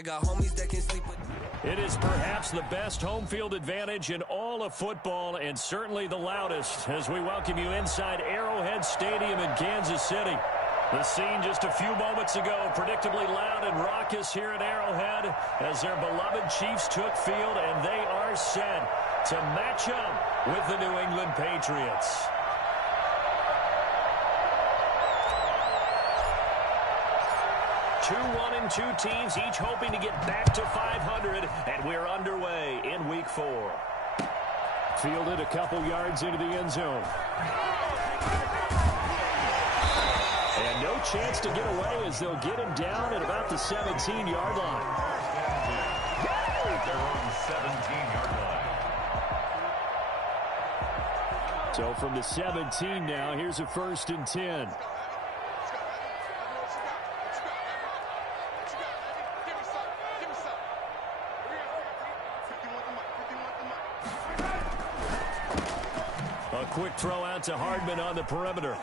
I got homies that can sleep with. It is perhaps the best home field advantage in all of football, and certainly the loudest, as we welcome you inside Arrowhead Stadium in Kansas City. The scene just a few moments ago, predictably loud and raucous here at Arrowhead as their beloved Chiefs took field, and they are set to match up with the New England Patriots. Two 1-2 teams, each hoping to get back to 500, and we're underway in Week 4. Fielded a couple yards into the end zone. And no chance to get away as they'll get him down at about the 17-yard line. They're on the 17-yard line. So from the 17 now, here's a 1st and 10. Quick throw out to Hardman on the perimeter.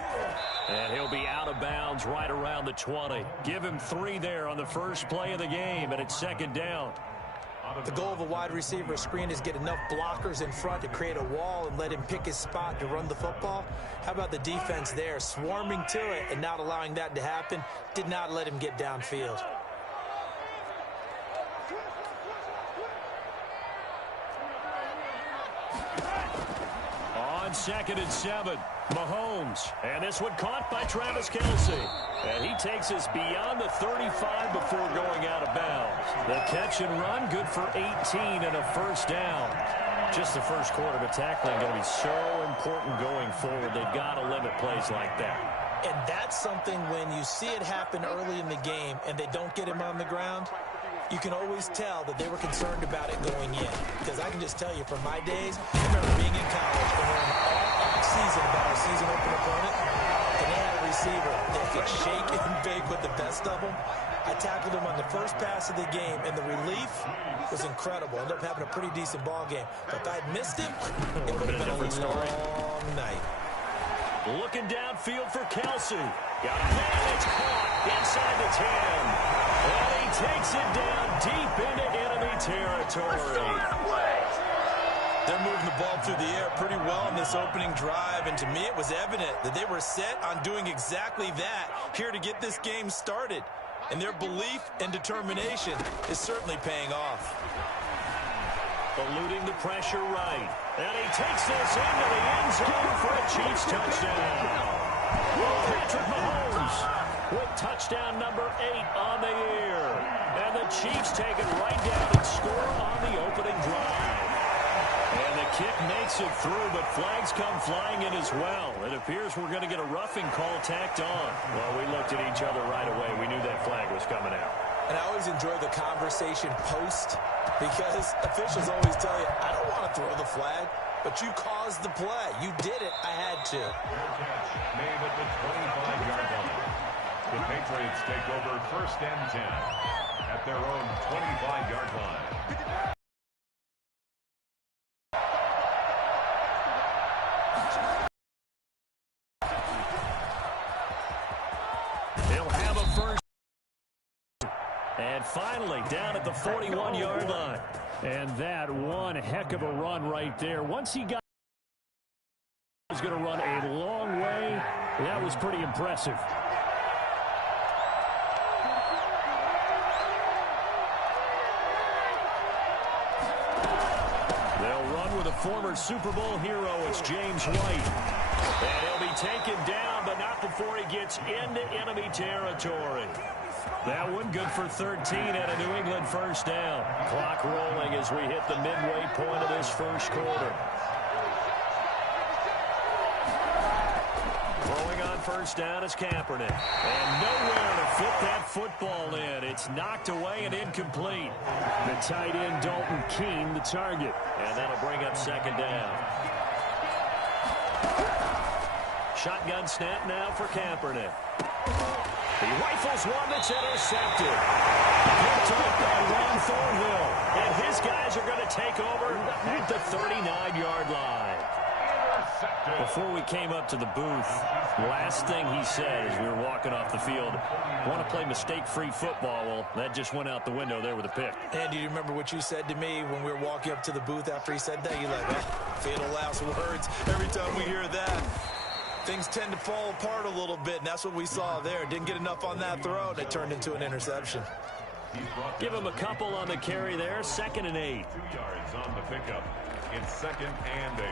And he'll be out of bounds right around the 20. Give him 3 there on the first play of the game, and it's 2nd down. The goal of a wide receiver screen is get enough blockers in front to create a wall and let him pick his spot to run the football. How about the defense there, swarming to it and not allowing that to happen? Did not let him get downfield. On 2nd and 7, Mahomes. And this one caught by Travis Kelce. And he takes us beyond the 35 before going out of bounds. The catch and run, good for 18 and a 1st down. Just the first quarter, but tackling going to be so important going forward. They've got to limit plays like that. And that's something when you see it happen early in the game and they don't get him on the ground, you can always tell that they were concerned about it going in. Because I can just tell you from my days, I remember being in college and learning all off-season about our season open opponent, and they had a receiver that could shake and bake with the best of them. I tackled him on the first pass of the game, and the relief was incredible. Ended up having a pretty decent ball game. But if I had missed him, it would have been a long night. Looking downfield for Kelce. Got a man that's caught inside the 10. And he takes it down deep into enemy territory. They're moving the ball through the air pretty well in this opening drive, and to me it was evident that they were set on doing exactly that here to get this game started. And their belief and determination is certainly paying off. Eluding the pressure right. And he takes this into the end zone for a Chiefs touchdown. Patrick Mahomes with touchdown number 8 on the year. And the Chiefs take it right down and score on the opening drive. And the kick makes it through, but flags come flying in as well. It appears we're going to get a roughing call tacked on. Well, we looked at each other right away. We knew that flag was coming out. And I always enjoy the conversation post because officials always tell you, I don't want to throw the flag, but you caused the play. You did it. I had to. Made at the 25-yard line. The Patriots take over 1st and 10 at their own 25-yard line. He'll have a first. And finally, down at the 41-yard line. And that one heck of a run right there. Once he got, he was going to run a long way. That was pretty impressive. They'll run with a former Super Bowl hero. It's James White. And he'll be taken down, but not before he gets into enemy territory. That one good for 13 and a New England 1st down. Clock rolling as we hit the midway point of this first quarter. Throwing on 1st down is Kaepernick. And nowhere to fit that football in. It's knocked away and incomplete. The tight end Dalton Keene the target. And that'll bring up 2nd down. Shotgun snap now for Kaepernick. He rifles one that's intercepted. Picked up by Ron Thornhill. And his guys are going to take over at the 39-yard line. Before we came up to the booth, last thing he said as we were walking off the field, want to play mistake-free football. Well, that just went out the window there with a pick. And do you remember what you said to me when we were walking up to the booth after he said that? You're like, fatal last words. Every time we hear that, things tend to fall apart a little bit, and that's what we saw there. Didn't get enough on that throw, and it turned into an interception. Give him a couple on the carry there. 2nd and 8. 2 yards on the pickup. It's 2nd and 8.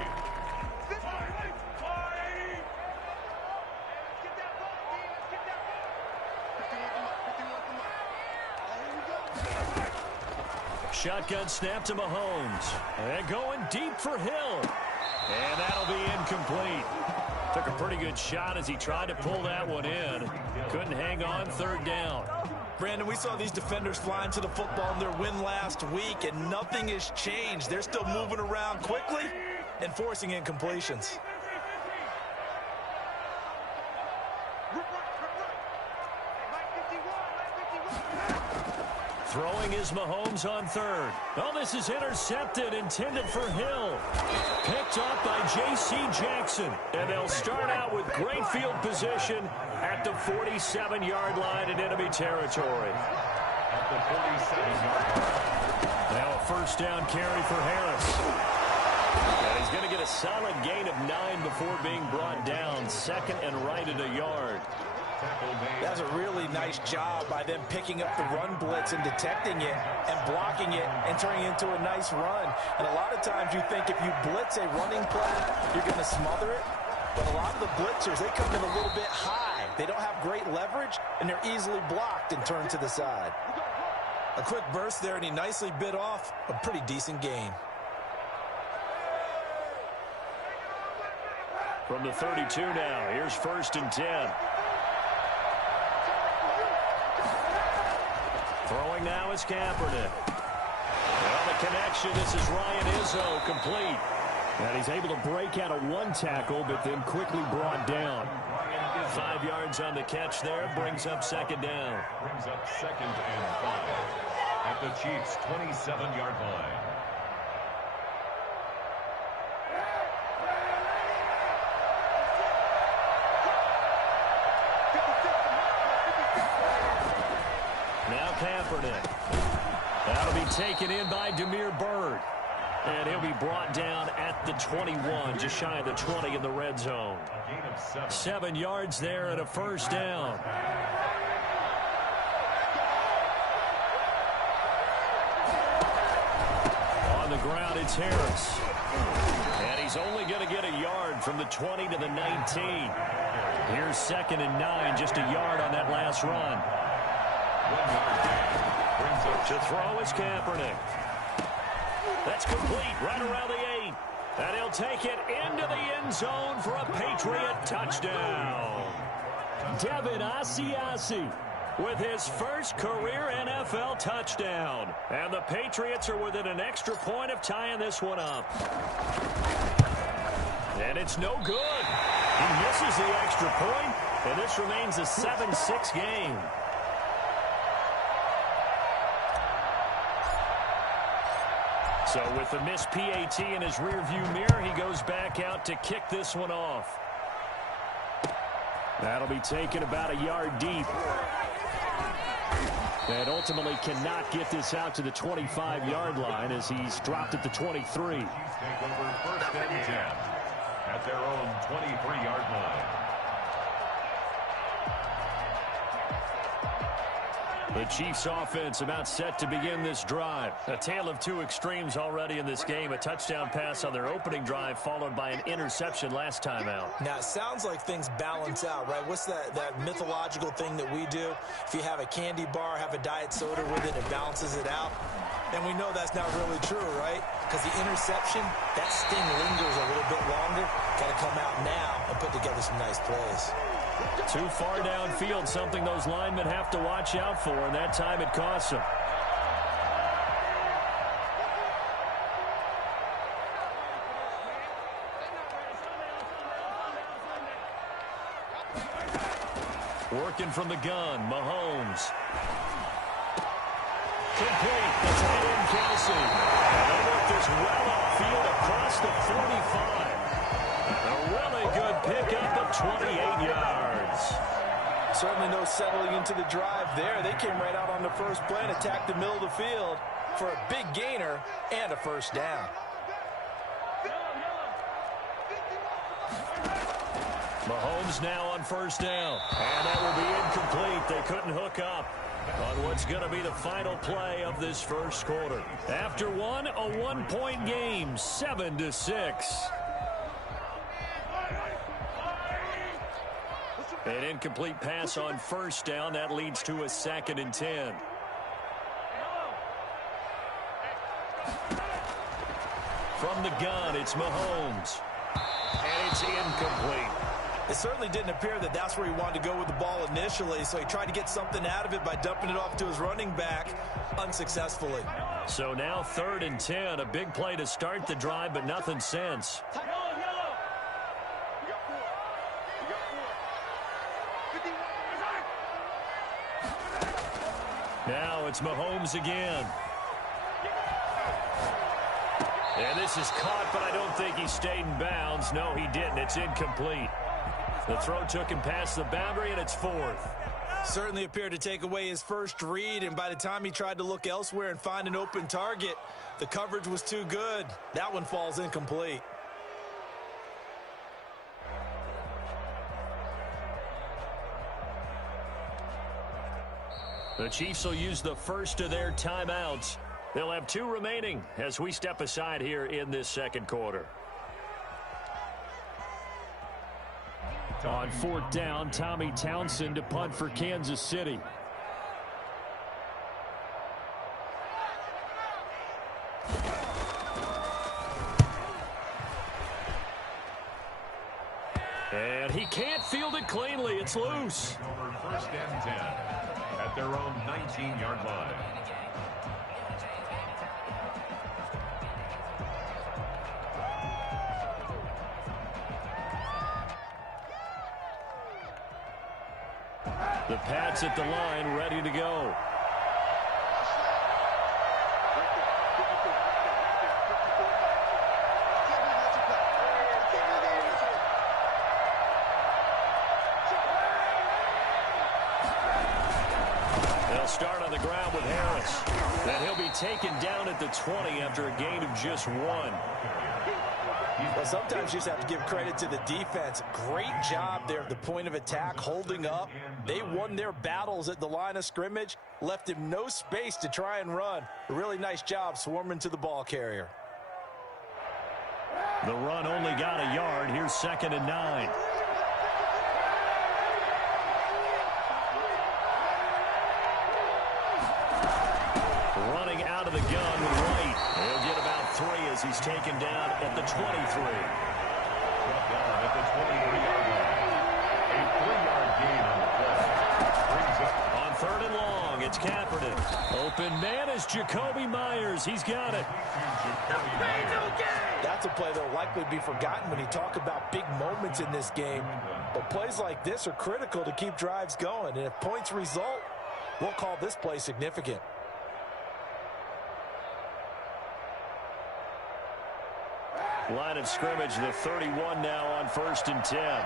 Shotgun snap to Mahomes. And going deep for Hill. And that'll be incomplete. Took a pretty good shot as he tried to pull that one in. Couldn't hang on. 3rd down. Brandon, we saw these defenders flying to the football in their win last week, and nothing has changed. They're still moving around quickly and forcing incompletions. Throwing is Mahomes on 3rd. Oh, this is intercepted, intended for Hill. Picked up by J.C. Jackson. And they'll start out with great field position at the 47-yard line in enemy territory. At the 47-yard line. Now a 1st down carry for Harris. And he's going to get a solid gain of 9 before being brought down. 2nd and right at a yard. That's a really nice job by them picking up the run blitz and detecting it and blocking it and turning it into a nice run. And a lot of times you think if you blitz a running play, you're going to smother it. But a lot of the blitzers, they come in a little bit high. They don't have great leverage, and they're easily blocked and turned to the side. A quick burst there, and he nicely bit off a pretty decent gain. From the 32 now, here's 1st and 10. Throwing now is Kaepernick. Well, the connection, this is Ryan Izzo, complete. And he's able to break out of 1 tackle, but then quickly brought down. 5 yards on the catch there, brings up 2nd down. Brings up 2nd and 5 at the Chiefs' 27-yard line. Kaepernick. That'll be taken in by Damiere Byrd. And he'll be brought down at the 21, just shy of the 20 in the red zone. 7 yards there and a 1st down. On the ground, it's Harris. And he's only going to get a yard from the 20 to the 19. Here's 2nd and 9, just a yard on that last run. 1 yard gain. Brings up to throw is Kaepernick. That's complete right around the 8. And he'll take it into the end zone for a Patriot touchdown. Devin Asiasi with his first career NFL touchdown. And the Patriots are within an extra point of tying this one up. And it's no good. He misses the extra point, and this remains a 7-6 game. So with the missed PAT in his rearview mirror, he goes back out to kick this one off. That'll be taken about a yard deep. And ultimately cannot get this out to the 25-yard line as he's dropped at the 23. Take over 1st and 10 at their own 23-yard line. The Chiefs offense about set to begin this drive. A tale of 2 extremes already in this game. A touchdown pass on their opening drive followed by an interception last time out. Now, it sounds like things balance out, right? What's that mythological thing that we do? If you have a candy bar, have a diet soda with it, it balances it out. And we know that's not really true, right? Because the interception, that sting lingers a little bit longer. Got to come out now and put together some nice plays. Too far downfield, something those linemen have to watch out for, and that time it costs them. Working from the gun, Mahomes. Complete. That's right in Kelsey. And they work this well upfield across the 45. The 28 yards. Certainly no settling into the drive there. They came right out on the first play and attacked the middle of the field for a big gainer and a first down. Mahomes now on first down. And that will be incomplete. They couldn't hook up on what's going to be the final play of this first quarter. After one, a one-point game, 7-6. An incomplete pass on first down. That leads to a 2nd and 10. From the gun, it's Mahomes. And it's incomplete. It certainly didn't appear that that's where he wanted to go with the ball initially, so he tried to get something out of it by dumping it off to his running back unsuccessfully. So now 3rd and 10, a big play to start the drive, but nothing since. Now it's Mahomes again. And this is caught, but I don't think he stayed in bounds. No, he didn't. It's incomplete. The throw took him past the boundary, and it's 4th. Certainly appeared to take away his first read, and by the time he tried to look elsewhere and find an open target, the coverage was too good. That one falls incomplete. The Chiefs will use the first of their timeouts. They'll have 2 remaining as we step aside here in this second quarter. On 4th down, Tommy Townsend to punt for Kansas City. And he can't field it cleanly. It's loose. Over 1st and 10 at their own 19-yard line. The Pats at the line, ready to go. They'll start on the ground with Harris. And he'll be taken down at the 20 after a gain of just 1. Well, sometimes you just have to give credit to the defense. Great job there at the point of attack, holding up. They won their battles at the line of scrimmage, left him no space to try and run. A really nice job swarming to the ball carrier. The run only got a yard. Here's 2nd and 9. Running out of the gun with Wright. He'll get about 3 as he's taken down at the 23. Brought down at the 23-yard line. A 3-yard gain on the play. Brings up On 3rd and long, it's Kaepernick. Open man is Jacoby Myers. He's got it. That's a play that will likely be forgotten when you talk about big moments in this game. But plays like this are critical to keep drives going. And if points result, we'll call this play significant. Line of scrimmage, the 31 now on 1st and 10.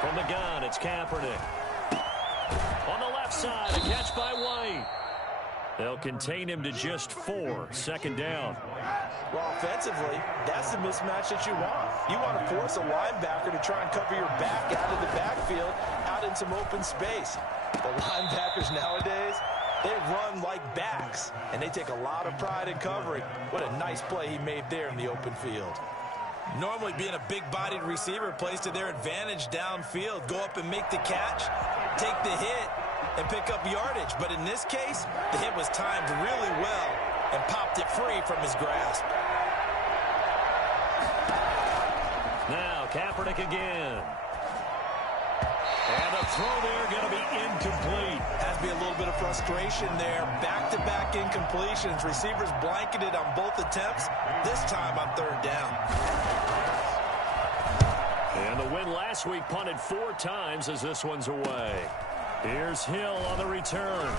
From the gun, it's Kaepernick. On the left side, a catch by White. They'll contain him to just 4. 2nd down. Well, offensively, that's the mismatch that you want. You want to force a linebacker to try and cover your back out of the backfield, out in some open space. The linebackers nowadays, they run like backs, and they take a lot of pride in covering. What a nice play he made there in the open field. Normally being a big-bodied receiver plays to their advantage downfield. Go up and make the catch, take the hit, and pick up yardage. But in this case, the hit was timed really well and popped it free from his grasp. Now Kaepernick again. And the throw there going to be incomplete. Has to be a little bit of frustration there. Back-to-back incompletions. Receivers blanketed on both attempts, this time on 3rd down. And the win last week punted 4 times as this one's away. Here's Hill on the return.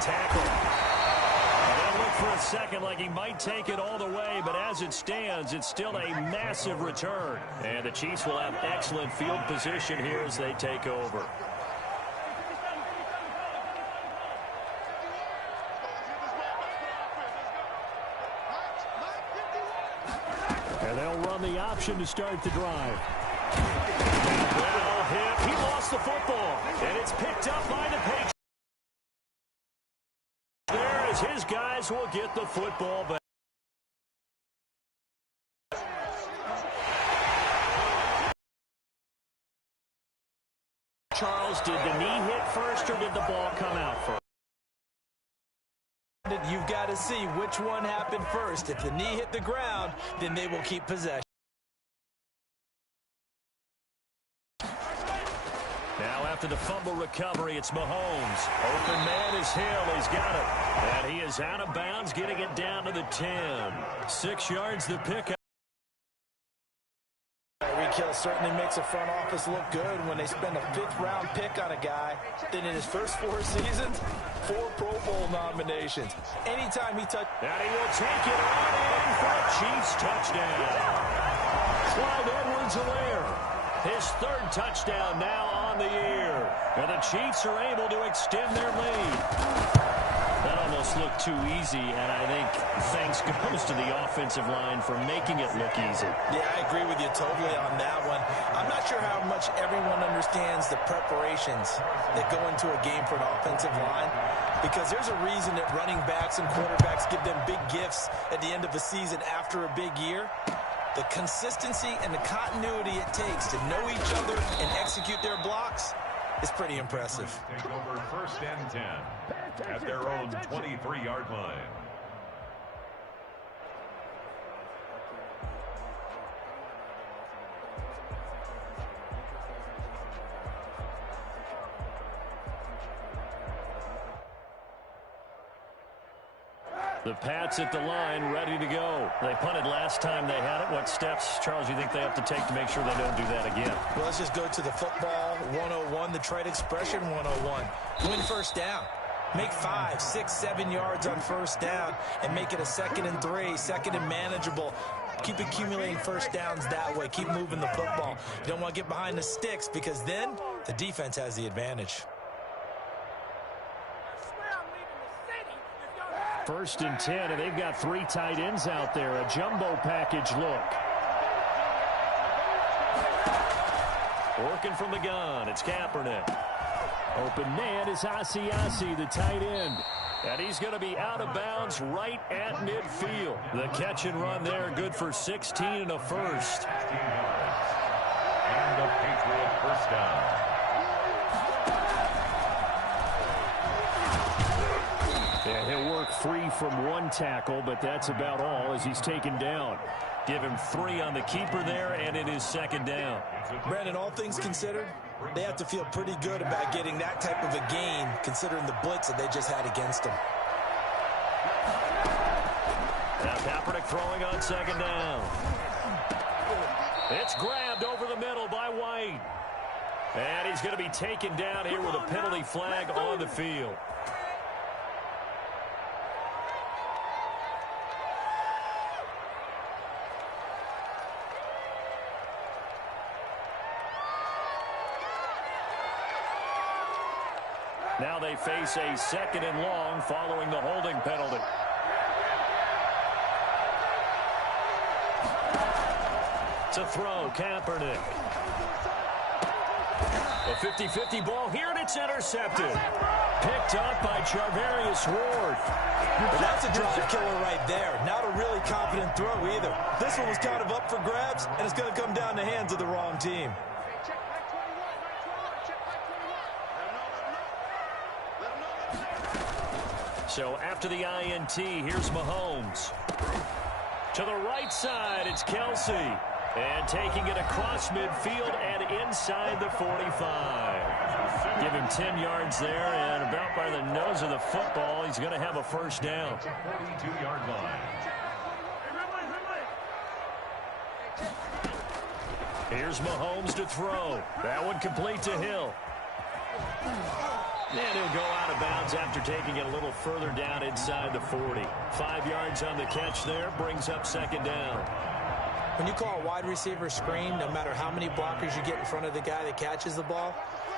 tackle. That looked for a second like he might take it all the way, but as it stands, it's still a massive return. And the Chiefs will have excellent field position here as they take over. And they'll run the option to start the drive. Well hit. He lost the football, and it's picked up by the Patriots. There as his guys will get the football back. Charles, did the knee hit first or did the ball come out first? You've got to see which one happened first. If the knee hit the ground, then they will keep possession. Now after the fumble recovery, it's Mahomes. Open man is Hill. He's got it. And he is out of bounds, getting it down to the 10. 6 yards the pickup. Hill certainly makes a front office look good when they spend a 5th-round pick on a guy. Then in his first 4 seasons, 4 Pro Bowl nominations. Anytime he touches... And he will take it on in for a Chiefs touchdown. Clyde Edwards-Helaire. His 3rd touchdown now on the year. And the Chiefs are able to extend their lead. That almost looked too easy, and I think thanks goes to the offensive line for making it look easy. Yeah, I agree with you totally on that one. I'm not sure how much everyone understands the preparations that go into a game for an offensive line, because there's a reason that running backs and quarterbacks give them big gifts at the end of the season after a big year. The consistency and the continuity it takes to know each other and execute their blocks is pretty impressive. Take over 1st and 10 at their own 23-yard line. The Pats at the line, ready to go. They punted last time they had it. What steps, Charles, you think they have to take to make sure they don't do that again? Well, let's just go to the football 101, the trade expression 101. Win 1st down. Make 5, 6, 7 yards on 1st down and make it a 2nd and 3, 2nd and manageable. Keep accumulating 1st downs that way. Keep moving the football. You don't want to get behind the sticks because then the defense has the advantage. 1st and 10, and they've got 3 tight ends out there. A jumbo package look. Working from the gun, it's Kaepernick. Open man is Asiasi, the tight end. And he's going to be out of bounds right at midfield. The catch and run there, good for 16 and a 1st. And a Patriot 1st down. Yeah, he'll work free from 1 tackle, but that's about all as he's taken down. Give him 3 on the keeper there, and it is 2nd down. Brandon, all things considered, they have to feel pretty good about getting that type of a gain, considering the blitz that they just had against them. Now Kaepernick throwing on 2nd down. It's grabbed over the middle by White. And he's going to be taken down here with a penalty flag on the field. Now they face a 2nd and long following the holding penalty. To throw, Kaepernick. A 50-50 ball here, and it's intercepted. Picked up by Charvarius Ward. But that's a drive killer right there. Not a really confident throw either. This one was kind of up for grabs, and it's going to come down the hands of the wrong team. So after the INT, here's Mahomes. To the right side, it's Kelsey. And taking it across midfield and inside the 45. Give him 10 yards there, and about by the nose of the football, he's going to have a 1st down. 42-yard line. Here's Mahomes to throw. That one complete to Hill. And he'll go out of bounds after taking it a little further down inside the 40. 5 yards on the catch there, brings up second down. When you call a wide receiver screen, no matter how many blockers you get in front of the guy that catches the ball,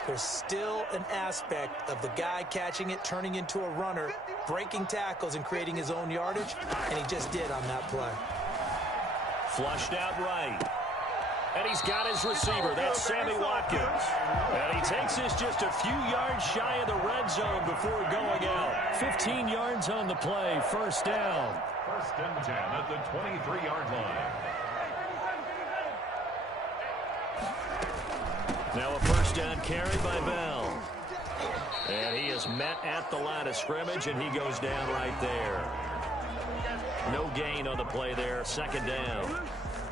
there's still an aspect of the guy catching it, turning into a runner, breaking tackles and creating his own yardage, and he just did on that play. Flushed out right. And he's got his receiver. That's Sammy Watkins. And he takes this just a few yards shy of the red zone before going out. 15 yards on the play. First down. First and 10 at the 23-yard line. Now a first down carry by Bell. And he is met at the line of scrimmage, and he goes down right there. No gain on the play there. Second down.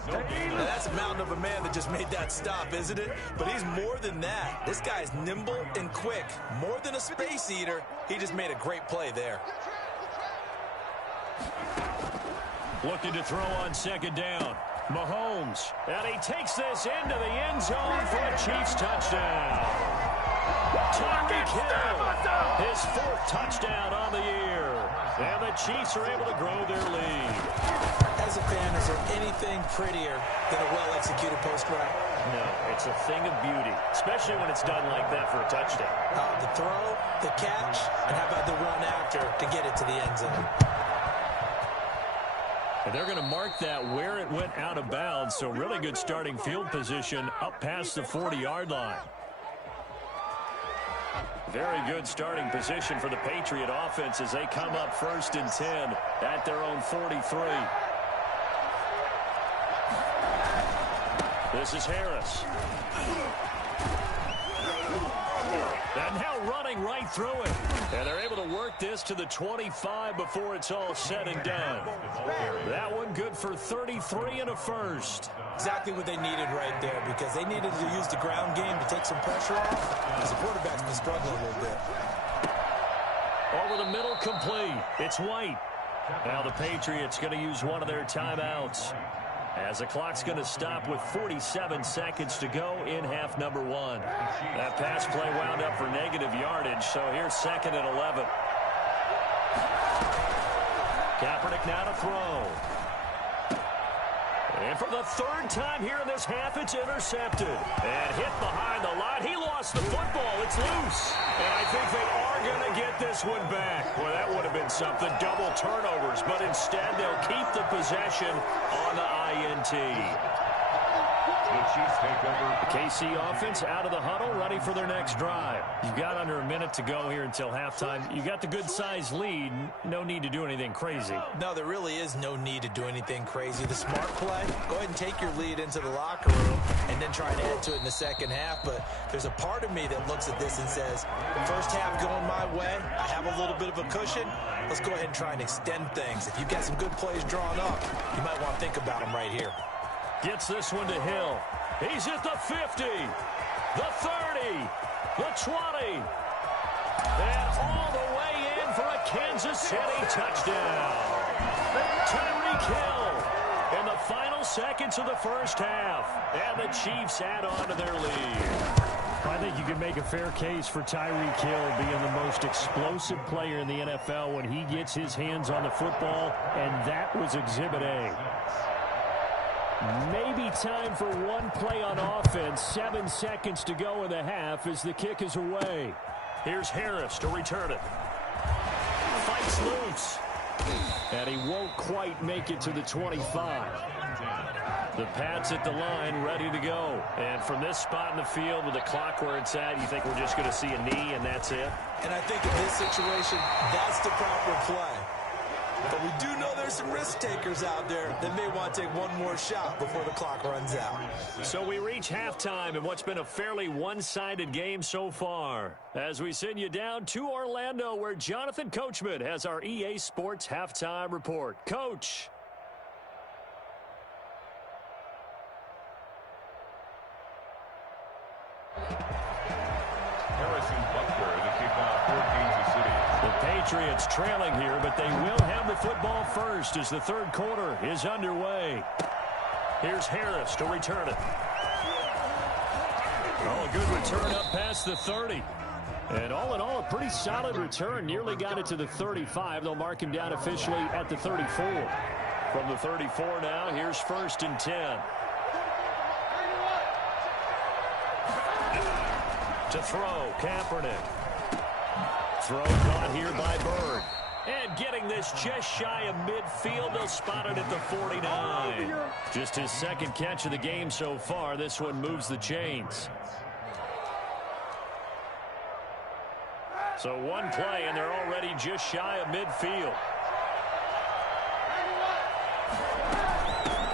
Now that's a mountain of a man that just made that stop, isn't it? But he's more than that. This guy's nimble and quick. More than a space eater. He just made a great play there. Looking to throw on second down. Mahomes. And he takes this into the end zone for a Chiefs touchdown. Tyreek Hill. His 4th touchdown on the year. And the Chiefs are able to grow their lead. As a fan, is there anything prettier than a well-executed post route? No, it's a thing of beauty, especially when it's done like that for a touchdown. The throw, the catch, and how about the run after to get it to the end zone? And they're going to mark that where it went out of bounds, so really good starting field position up past the 40-yard line. Very good starting position for the Patriot offense as they come up first and 10 at their own 43. This is Harris. And now running right through it. And they're able to work this to the 25 before it's all said and done. That one good for 33 and a first. Exactly what they needed right there, because they needed to use the ground game to take some pressure off, because the quarterback's been struggling a little bit. Over the middle, complete. It's White. Now the Patriots going to use one of their timeouts, as the clock's going to stop with 47 seconds to go in half number 1. That pass play wound up for negative yardage, so here's second and 11. Kaepernick now to throw. And for the 3rd time here in this half, it's intercepted. And hit behind the line. He lost the football. It's loose. And I think they are going to get this one back. Well, that would have been something. Double turnovers. But instead, they'll keep the possession on the INT. The Chiefs take over. The KC offense out of the huddle, ready for their next drive. You've got under a minute to go here until halftime. You got the good-sized lead. No need to do anything crazy. No, there really is no need to do anything crazy. The smart play, go ahead and take your lead into the locker room and then try and add to it in the second half. But there's a part of me that looks at this and says, first half going my way, I have a little bit of a cushion. Let's go ahead and try and extend things. If you've got some good plays drawn up, you might want to think about them right here. Gets this one to Hill. He's at the 50, the 30, the 20, and all the way in for a Kansas City touchdown. Tyreek Hill in the final seconds of the first half, and the Chiefs add on to their lead. I think you can make a fair case for Tyreek Hill being the most explosive player in the NFL when he gets his hands on the football, and that was Exhibit A. Maybe time for one play on offense. 7 seconds to go in the half as the kick is away. Here's Harris to return it. Fights loose. And he won't quite make it to the 25. The Pats at the line, ready to go. And from this spot in the field with the clock where it's at, you think we're just going to see a knee and that's it? And I think in this situation, that's the proper play. But we do know there's some risk takers out there that may want to take one more shot before the clock runs out. So we reach halftime in what's been a fairly one-sided game so far, as we send you down to Orlando, where Jonathan Coachman has our EA Sports halftime report. Coach. Patriots trailing here, but they will have the football first as the third quarter is underway. Here's Harris to return it. Oh, a good return up past the 30. And all in all, a pretty solid return. Nearly got it to the 35. They'll mark him down officially at the 34. From the 34 now, here's 1st and 10. To throw, Kaepernick. Throw caught here by Bird. And getting this just shy of midfield, they'll spot it at the 49. Just his 2nd catch of the game so far. This one moves the chains. So one play, and they're already just shy of midfield.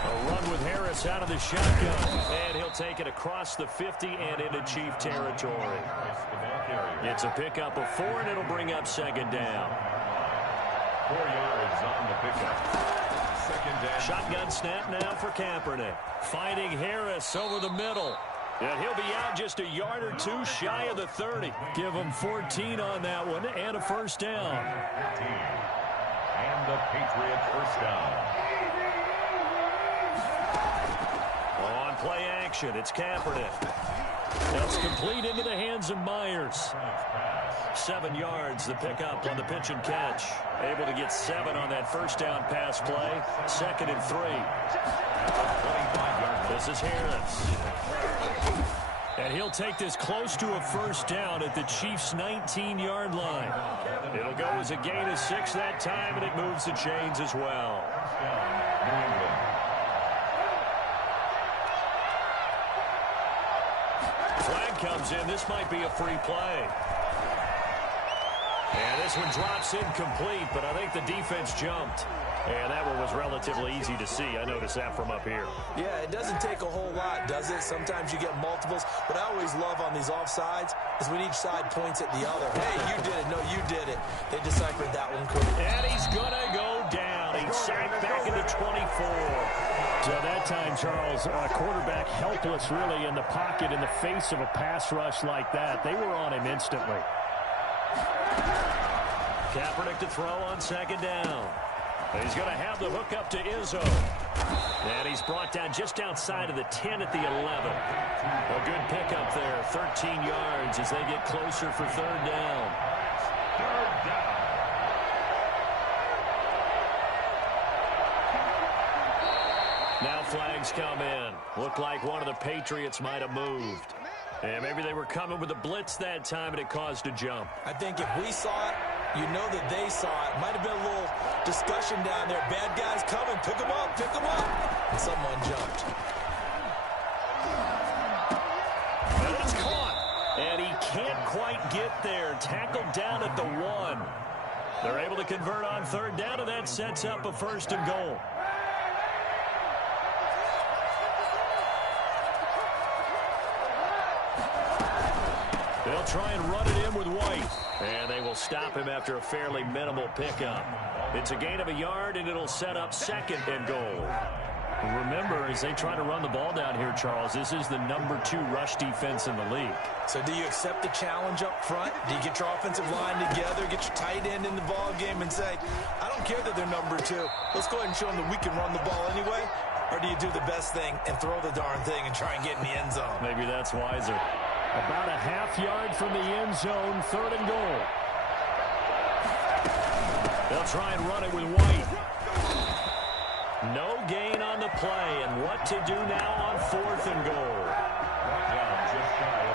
A run with Harris out of the shotgun. And he'll take it across the 50 and into Chief territory. It's a pickup of 4, and it'll bring up 2nd down. 4 yards on the pickup. 2nd down. Shotgun snap now for Kaepernick. Finding Harris over the middle. And he'll be out just a yard or 2 shy of the 30. Give him 14 on that one and a 1st down. 14. And the Patriot 1st down. On play action, it's Kaepernick. That's complete into the hands of Myers. 7 yards, the pickup on the pitch and catch. Able to get 7 on that 1st down pass play. 2nd and 3. This is Harris. And he'll take this close to a 1st down at the Chiefs' 19-yard line. It'll go as a gain of 6 that time, and it moves the chains as well. Flag comes in. This might be a free play. And this one drops incomplete, but I think the defense jumped. And that one was relatively easy to see. I noticed that from up here. Yeah, it doesn't take a whole lot, does it? Sometimes you get multiples. What I always love on these offsides is when each side points at the other. Hey, you did it. No, you did it. They deciphered that one correctly. And he's going to go down. He's sacked back into 24. So that time, Charles, quarterback helpless really in the pocket in the face of a pass rush like that. They were on him instantly. Kaepernick to throw on 2nd down. He's going to have the hook up to Izzo. And he's brought down just outside of the 10 at the 11. A good pickup there, 13 yards as they get closer for 3rd down. 3rd down. Now flags come in. Looked like one of the Patriots might have moved. And maybe they were coming with a blitz that time, and it caused a jump. I think if we saw it, you know that they saw it. Might have been a little discussion down there. Bad guys coming. Pick them up. Pick them up. And someone jumped. And it's caught. And he can't quite get there. Tackled down at the 1. They're able to convert on 3rd down, and that sets up a 1st and goal. They'll try and run it in with White. And they will stop him after a fairly minimal pickup. It's a gain of a yard, and it'll set up 2nd and goal. Remember, as they try to run the ball down here, Charles, this is the number 2 rush defense in the league. So do you accept the challenge up front? Do you get your offensive line together, get your tight end in the ball game and say, I don't care that they're number 2. Let's go ahead and show them that we can run the ball anyway? Or do you do the best thing and throw the darn thing and try and get in the end zone? Maybe that's wiser. About a half yard from the end zone, 3rd and goal. They'll try and run it with White. No gain on the play, and what to do now on 4th and goal.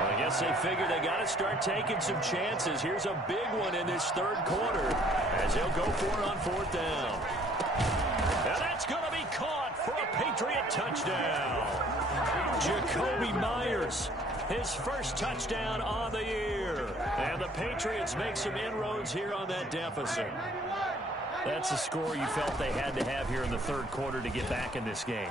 I guess they figure they got to start taking some chances. Here's a big one in this 3rd quarter as they'll go for it on 4th down. And that's going to be caught for a Patriot touchdown. Jacoby Myers. His 1st touchdown on the year. And the Patriots make some inroads here on that deficit. That's a score you felt they had to have here in the 3rd quarter to get back in this game.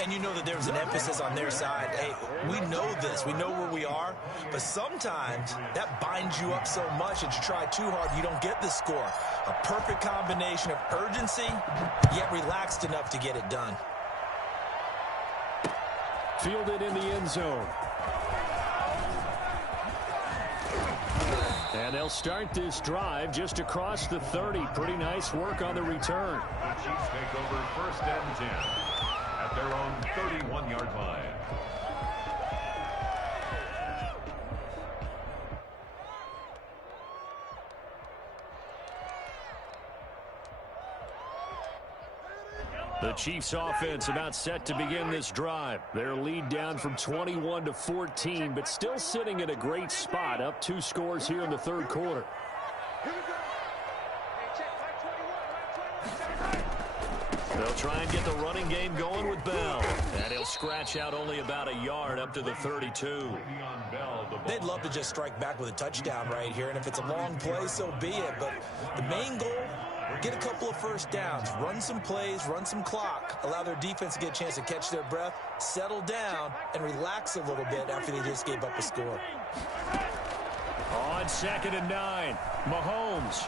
And you know that there's an emphasis on their side. Hey, we know this. We know where we are. But sometimes that binds you up so much that you try too hard, you don't get the score. A perfect combination of urgency, yet relaxed enough to get it done. Fielded in the end zone. And they'll start this drive just across the 30. Pretty nice work on the return. The Chiefs take over 1st and 10 at their own 31-yard line. The Chiefs offense about set to begin this drive. Their lead down from 21 to 14, but still sitting in a great spot, up 2 scores here in the third quarter. They'll try and get the running game going with Bell. And he'll scratch out only about a yard up to the 32. They'd love to just strike back with a touchdown right here, and if it's a long play, so be it. But the main goal, get a couple of first downs, run some plays, run some clock, allow their defense to get a chance to catch their breath, settle down, and relax a little bit after they just gave up a score. On 2nd and 9, Mahomes.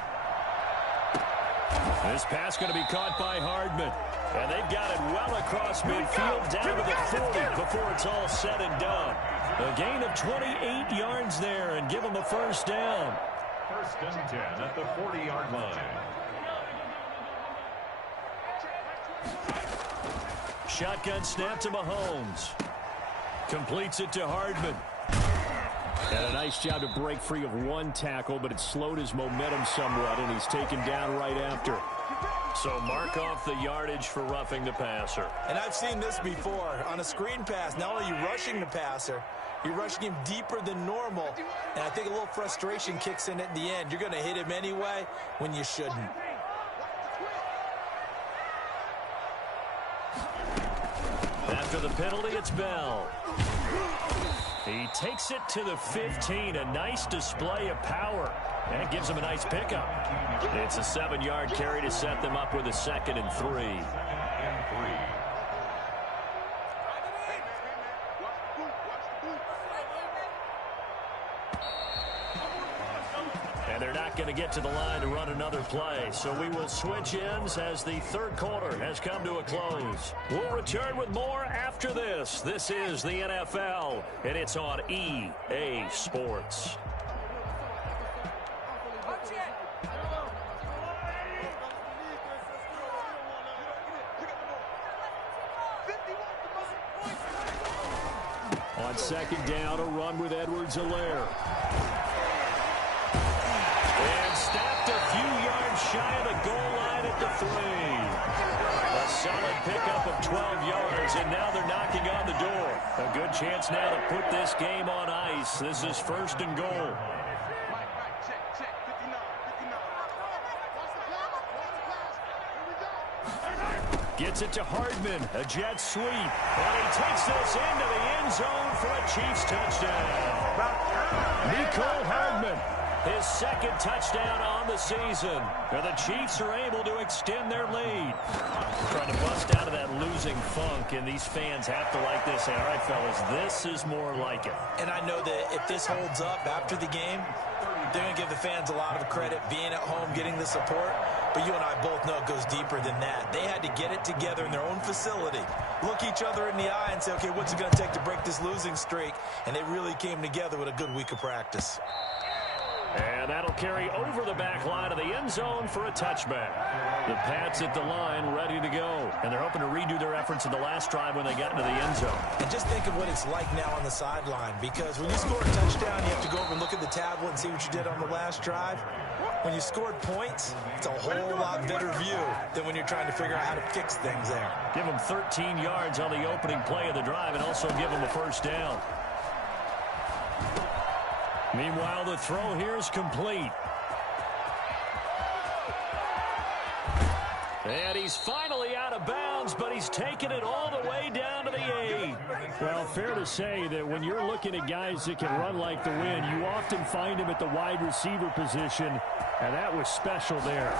This pass going to be caught by Hardman. And they've got it well across midfield down to the 40 before it's all said and done. A gain of 28 yards there and give them a first down. 1st and 10 at the 40-yard line. Shotgun snap to Mahomes. Completes it to Hardman. And a nice job to break free of 1 tackle, but it slowed his momentum somewhat, and he's taken down right after. So mark off the yardage for roughing the passer. And I've seen this before. On a screen pass, not only are you rushing the passer, you're rushing him deeper than normal. And I think a little frustration kicks in at the end. You're going to hit him anyway when you shouldn't. After the penalty, it's Bell. He takes it to the 15. A nice display of power. And gives him a nice pickup. It's a 7-yard carry to set them up with a 2nd and 3. And they're not going to get to the line to run another play. So we will switch ends as the third quarter has come to a close. We'll return with more after this. This is the NFL, and it's on EA Sports. On 2nd down, a run with Edwards-Helaire. And snapped a few yards shy of the goal line at the 3. A solid pickup of 12 yards, and now they're knocking on the door. A good chance now to put this game on ice. This is 1st and goal. Gets it to Hardman, a jet sweep, and he takes this into the end zone for a Chiefs touchdown. Mecole Hardman, his 2nd touchdown on the season. And the Chiefs are able to extend their lead. Trying to bust out of that losing funk, and these fans have to like this. All right, fellas, this is more like it. And I know that if this holds up after the game, they're going to give the fans a lot of credit being at home, getting the support. But you and I both know it goes deeper than that. They had to get it together in their own facility, look each other in the eye and say, okay, what's it going to take to break this losing streak? And they really came together with a good week of practice. And that'll carry over the back line of the end zone for a touchback. The Pats at the line ready to go. And they're hoping to redo their efforts in the last drive when they got into the end zone. And just think of what it's like now on the sideline. Because when you score a touchdown, you have to go over and look at the tablet and see what you did on the last drive. When you scored points, it's a whole lot better view than when you're trying to figure out how to fix things there. Give them 13 yards on the opening play of the drive and also give them a first down. Meanwhile, the throw here is complete. And he's finally out of bounds, but he's taken it all the way down to the 8. Well, fair to say that when you're looking at guys that can run like the wind, you often find him at the wide receiver position, and that was special there.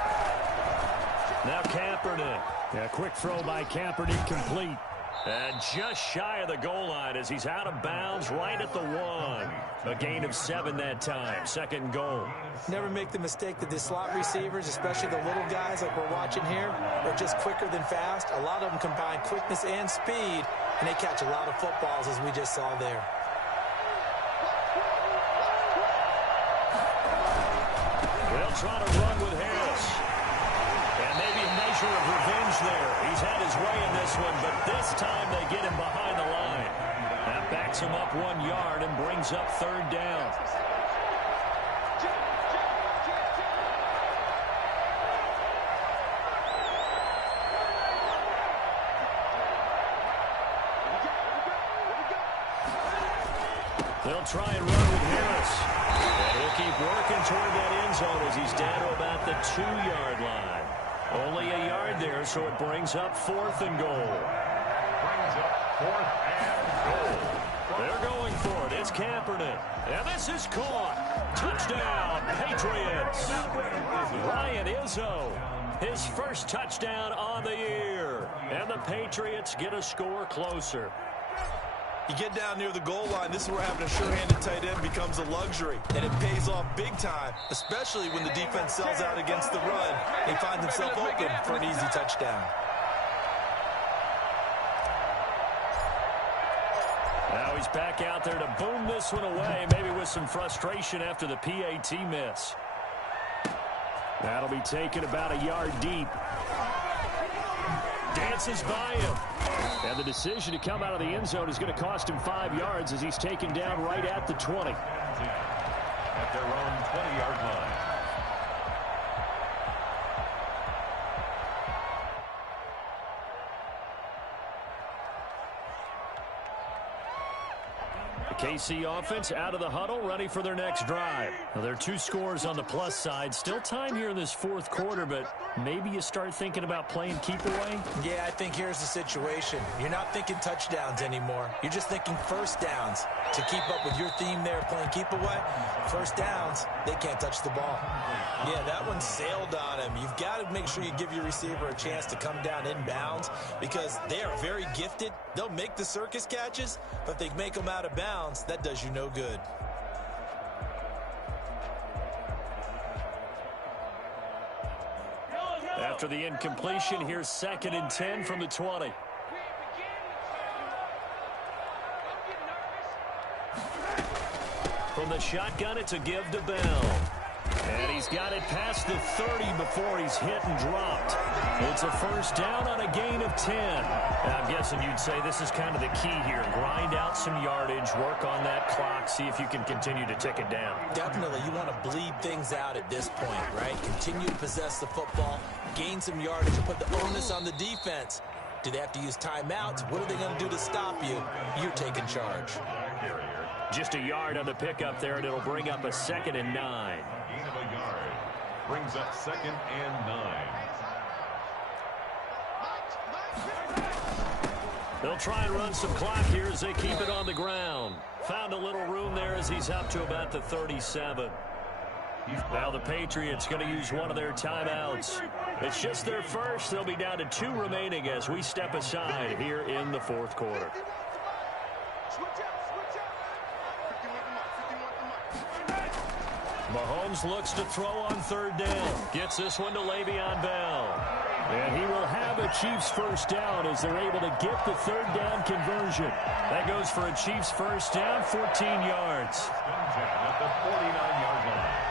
Now Kaepernick. A quick throw by Kaepernick complete. And just shy of the goal line as he's out of bounds right at the 1. A gain of 7 that time. 2nd goal. Never make the mistake that the slot receivers, especially the little guys like we're watching here, are just quicker than fast. A lot of them combine quickness and speed, and they catch a lot of footballs as we just saw there. They'll try to run with Harris. And maybe a measure of revenge there. He's had his way in this one, but this time they get him behind the line. That backs him up 1 yard and brings up 3rd down. They'll try and run with Harris. And he'll keep working toward that end zone as he's down to about the 2-yard line. Only a yard there, so it brings up 4th and goal. Brings up 4th and goal. They're going for it. It's Kaepernick. And this is caught. Touchdown, Patriots. Ryan Izzo, his first touchdown on the year. And the Patriots get a score closer. You get down near the goal line, this is where having a sure-handed tight end becomes a luxury, and it pays off big time, especially when the defense sells out against the run. He finds himself open for an easy touchdown. Now he's back out there to boom this one away, maybe with some frustration after the PAT miss. That'll be taken about a yard deep. Dances by him. And the decision to come out of the end zone is going to cost him 5 yards as he's taken down right at the 20. At their own 20-yard line. The KC offense out of the huddle, ready for their next drive. Well, there are 2 scores on the plus side. Still time here in this 4th quarter, but maybe you start thinking about playing keep away? Yeah, I think here's the situation. You're not thinking touchdowns anymore. You're just thinking first downs. To keep up with your theme there, playing keep away, first downs, they can't touch the ball. Yeah, that one sailed on him. You've got to make sure you give your receiver a chance to come down inbounds because they are very gifted. They'll make the circus catches, but if they make them out of bounds, that does you no good. After the incompletion, here's 2nd and 10 from the 20. From the shotgun, it's a give to Bell. And he's got it past the 30 before he's hit and dropped. It's a first down on a gain of 10. And I'm guessing you'd say this is kind of the key here. Grind out some yardage, work on that clock, see if you can continue to tick it down. Definitely, you want to bleed things out at this point, right? Continue to possess the football, gain some yardage, and put the onus on the defense. Do they have to use timeouts? What are they going to do to stop you? You're taking charge. Just a yard on the pickup there, and it'll bring up a 2nd and 9. Gain of a yard. Brings up 2nd and 9. They'll try and run some clock here as they keep it on the ground. Found a little room there as he's up to about the 37. Now the Patriots going to use one of their timeouts. It's just their first. They'll be down to 2 remaining as we step aside here in the 4th quarter. Mahomes looks to throw on 3rd down. Gets this one to Le'Veon Bell. And he will have a Chiefs first down as they're able to get the 3rd down conversion. That goes for a Chiefs first down, 14 yards. At the 49-yard line.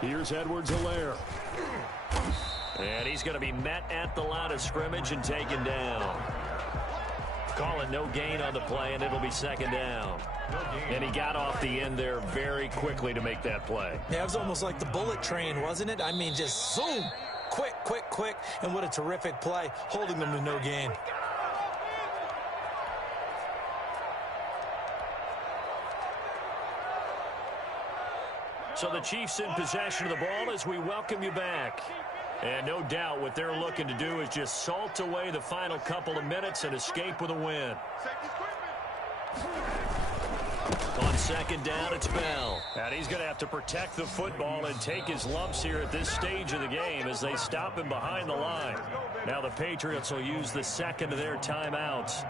Here's Edwards-Helaire. And he's going to be met at the line of scrimmage and taken down. Call it no gain on the play, and it'll be 2nd down. And he got off the end there very quickly to make that play. Yeah, it was almost like the bullet train, wasn't it? I mean, just zoom. Quick, quick, quick. And what a terrific play, holding them to no gain. So the Chiefs in possession of the ball as we welcome you back. And no doubt what they're looking to do is just salt away the final couple of minutes and escape with a win. On 2nd down, it's Bell. And he's going to have to protect the football and take his lumps here at this stage of the game as they stop him behind the line. Now the Patriots will use the 2nd of their timeouts.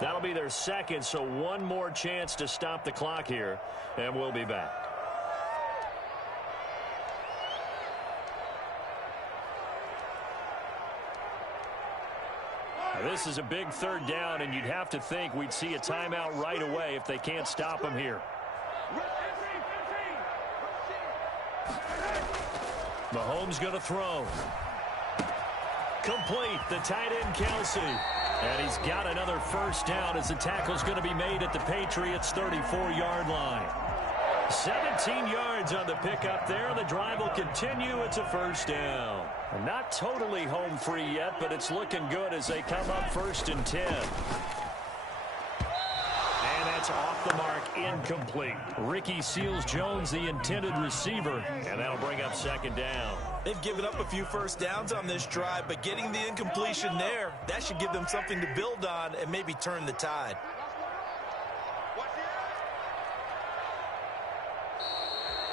That'll be their 2nd, so one more chance to stop the clock here, and we'll be back. This is a big 3rd down, and you'd have to think we'd see a timeout right away if they can't stop him here. Mahomes going to throw. Complete, the tight end Kelsey. And he's got another first down as the tackle's going to be made at the Patriots' 34-yard line. 17 yards on the pickup there. The drive will continue. It's a first down. Not totally home free yet, but it's looking good as they come up 1st and 10. And that's off the mark, incomplete. Ricky Seals-Jones, the intended receiver, and that'll bring up 2nd down. They've given up a few first downs on this drive, but getting the incompletion there, that should give them something to build on and maybe turn the tide.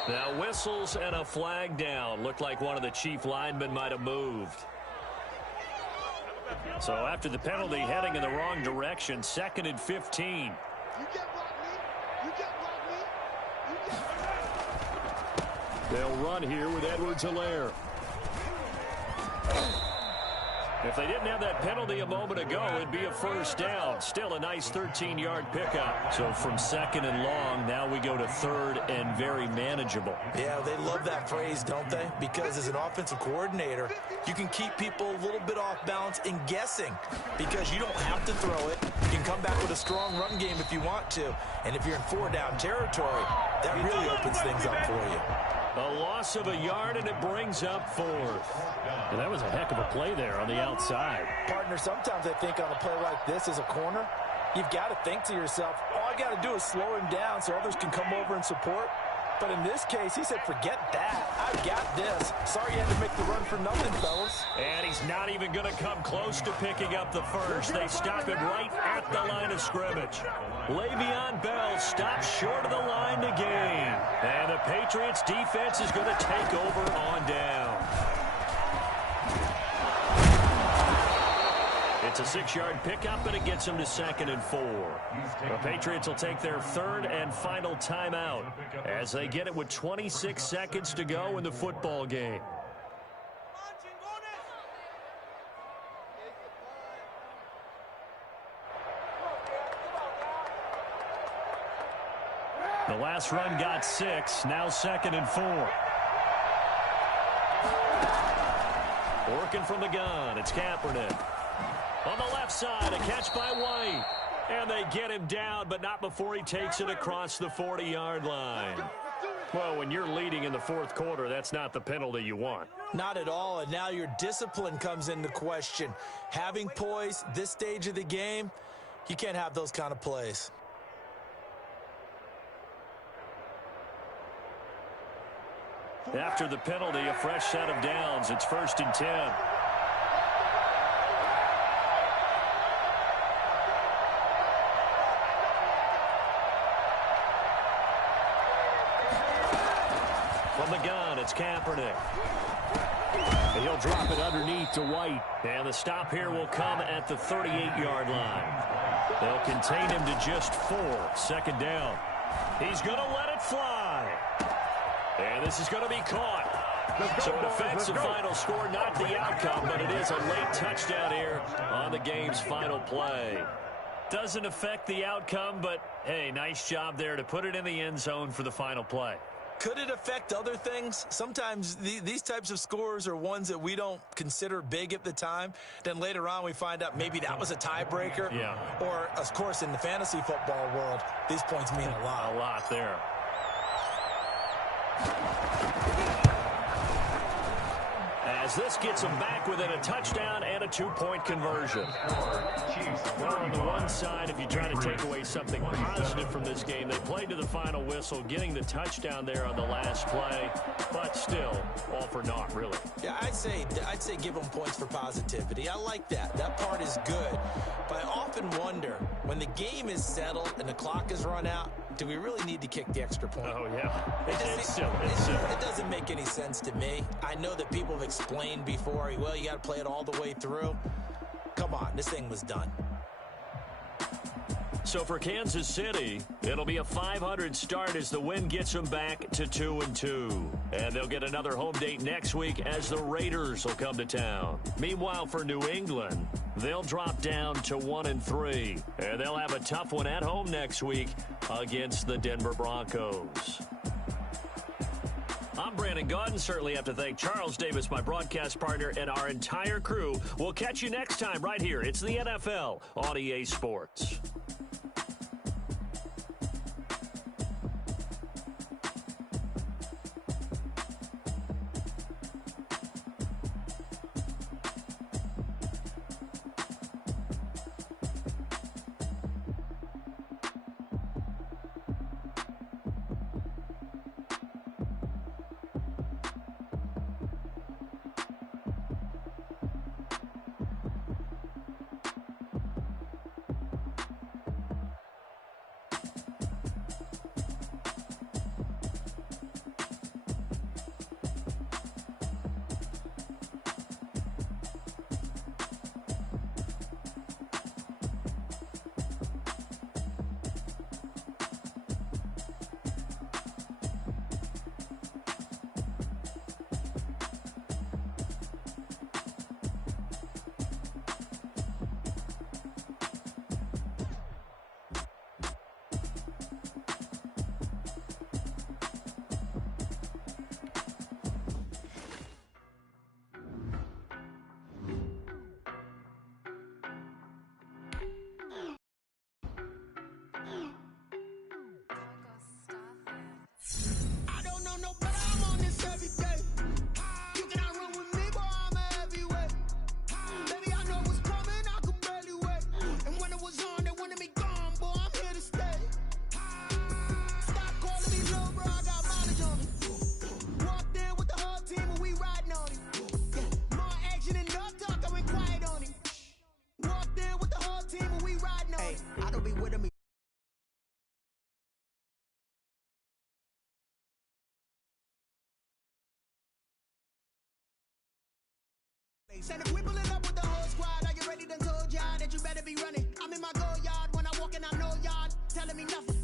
Now whistles and a flag down. Looked like one of the chief linemen might have moved. So after the penalty, heading in the wrong direction, 2nd and 15. They'll run here with Edwards-Helaire. If they didn't have that penalty a moment ago, it'd be a first down. Still a nice 13-yard pickup. So from 2nd and long, now we go to 3rd and very manageable. Yeah, they love that phrase, don't they? Because as an offensive coordinator, you can keep people a little bit off balance and guessing because you don't have to throw it. You can come back with a strong run game if you want to. And if you're in 4-down territory, that really opens things up for you. A loss of a yard, and it brings up 4th. And that was a heck of a play there on the outside. Partner, sometimes I think on a play like this as a corner, you've got to think to yourself, all I got to do is slow him down so others can come over and support. But in this case, he said, forget that. I've got this. Sorry you had to make the run for nothing, fellas. And he's not even going to come close to picking up the first. They stop him right at the line of scrimmage. Le'Veon Bell stops short of the line to gain. And the Patriots defense is going to take over on down. It's a 6-yard pickup, and it gets them to 2nd and 4. The Patriots will take their 3rd and final timeout as they get it with 26 seconds to go in the football game. The last run got 6, now 2nd and 4. Working from the gun, it's Kaepernick. On the left side, a catch by White. And they get him down, but not before he takes it across the 40-yard line. Well, when you're leading in the 4th quarter, that's not the penalty you want. Not at all, and now your discipline comes into question. Having poise this stage of the game, you can't have those kind of plays. After the penalty, a fresh set of downs. It's 1st and 10. From the gun, it's Kaepernick. And he'll drop it underneath to White. And the stop here will come at the 38-yard line. They'll contain him to just 4. 2nd down. He's going to let it fly. And this is going to be caught. So a defensive final score, not the outcome, but it is a late touchdown here on the game's final play. Doesn't affect the outcome, but, hey, nice job there to put it in the end zone for the final play. Could it affect other things? Sometimes these types of scores are ones that we don't consider big at the time. Then later on we find out maybe that was a tiebreaker. Yeah. Or, of course, in the fantasy football world, these points mean a lot. A lot there. As this gets them back within a touchdown and a 2-point conversion. Well, on the one side, if you try to take away something positive from this game, they played to the final whistle, getting the touchdown there on the last play, but still, all for naught, really. Yeah, I'd say give them points for positivity. I like that. That part is good. But I often wonder, when the game is settled and the clock is run out, do we really need to kick the extra point? Oh, yeah. It's silly. It doesn't make any sense to me. I know that people have explained before, well, you got to play it all the way through. Come on, this thing was done. So for Kansas City, it'll be a .500 start as the win gets them back to 2-2. And they'll get another home date next week as the Raiders will come to town. Meanwhile, for New England, they'll drop down to 1-3. And they'll have a tough one at home next week against the Denver Broncos. I'm Brandon Gaudin. Certainly have to thank Charles Davis, my broadcast partner, and our entire crew. We'll catch you next time right here. It's the NFL on EA Sports. And if we pulling up with the whole squad, are you ready? Done told y'all that you better be running. I'm in my go yard when I walk in, I know y'all telling me nothing.